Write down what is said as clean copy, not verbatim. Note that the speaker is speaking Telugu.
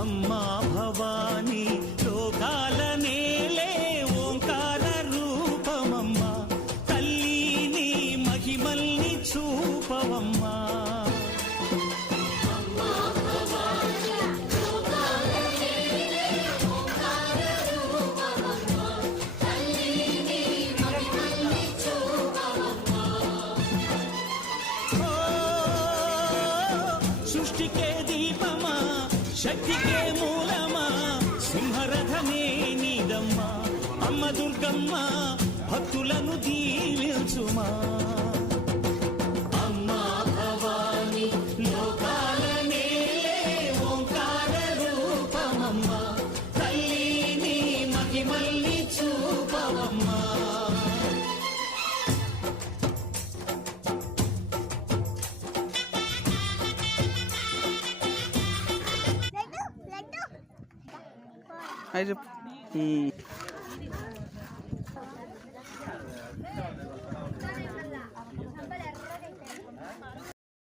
అమ్మా భవానీ లోకాల నేలే ఓంకార రూపమమ్మా తల్లిని మహిమల్ని చూపవమ్మా సృష్టికే దీపమా శక్తికే మూలమా సింహరథమే నీదమ్మా అమ్మ దుర్గమ్మ భక్తులను దీవించుమా అమ్మా భవానీ లోకాల నేలే ఓంకార రూపమమ్మా తల్లిని మహిమల్ని చూపవమ్మా హాయ్ చెప్పు